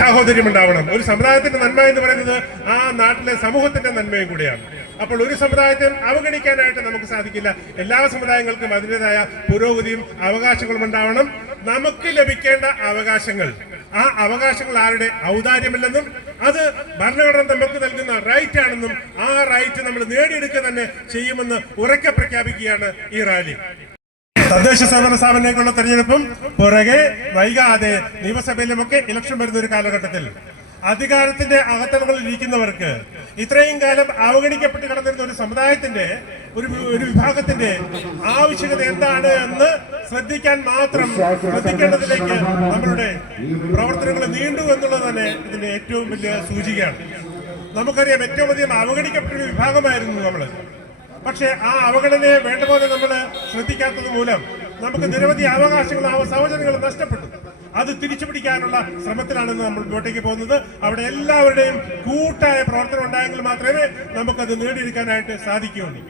സാഹോദര്യം ഉണ്ടാവണം. ഒരു സമുദായത്തിന്റെ നന്മ എന്ന് പറയുന്നത് ആ നാട്ടിലെ സമൂഹത്തിന്റെ നന്മയും കൂടിയാണ്. അപ്പോൾ ഒരു സമുദായത്തെ അവഗണിക്കാനായിട്ട് നമുക്ക് സാധിക്കില്ല. എല്ലാ സമുദായങ്ങൾക്കും അതിന്റെതായ പുരോഗതിയും അവകാശങ്ങളും ഉണ്ടാവണം. നമുക്ക് ലഭിക്കേണ്ട അവകാശങ്ങൾ. ആ അവകാശങ്ങൾ ആരുടെ? ഔദാര്യമല്ലെന്നും അത് ഭരണഘടന നമുക്ക് നൽകുന്ന റൈറ്റ് ആണെന്നും ആ റൈറ്റ് നമ്മൾ നേടിയെടുക്കുക തന്നെ ചെയ്യുമെന്ന് ഉറക്കെ പ്രഖ്യാപിക്കുകയാണ് ഈ റാലി. തദ്ദേശ സ്വയംഭരണ സ്ഥാപനങ്ങൾക്കുള്ള തെരഞ്ഞെടുപ്പും പുറകെ വൈകാതെ നിയമസഭയിലുമൊക്കെ ഇലക്ഷൻ വരുന്ന ഒരു കാലഘട്ടത്തിൽ അധികാരത്തിന്റെ അകത്തളങ്ങളിൽ ഇരിക്കുന്നവർക്ക് ഇത്രയും കാലം അവഗണിക്കപ്പെട്ട് കിടന്നിരുന്ന ഒരു സമുദായത്തിന്റെ ഒരു ഒരു വിഭാഗത്തിന്റെ ആവശ്യകത എന്താണ് എന്ന് ശ്രദ്ധിക്കാൻ മാത്രം ശ്രദ്ധിക്കേണ്ടതിലേക്ക് നമ്മളുടെ പ്രവർത്തനങ്ങൾ നീണ്ടു എന്നുള്ളത് തന്നെ ഇതിന്റെ ഏറ്റവും വലിയ സൂചികയാണ്. നമുക്കറിയാം ഏറ്റവും അധികം അവഗണിക്കപ്പെട്ട ഒരു വിഭാഗമായിരുന്നു നമ്മൾ. പക്ഷേ ആ അവഗണനയെ വേണ്ട പോലെ നമ്മൾ ശ്രദ്ധിക്കാത്തത് മൂലം നമുക്ക് നിരവധി അവകാശങ്ങളും സൗജന്യങ്ങളും നഷ്ടപ്പെട്ടു. അത് തിരിച്ചു പിടിക്കാനുള്ള ശ്രമത്തിലാണെന്ന് നമ്മൾ മുന്നോട്ടേക്ക് പോകുന്നത്. അവിടെ എല്ലാവരുടെയും കൂട്ടായ പ്രവർത്തനം ഉണ്ടായെങ്കിൽ മാത്രമേ നമുക്കത് നേടിയെടുക്കാനായിട്ട് സാധിക്കുകയുള്ളൂ.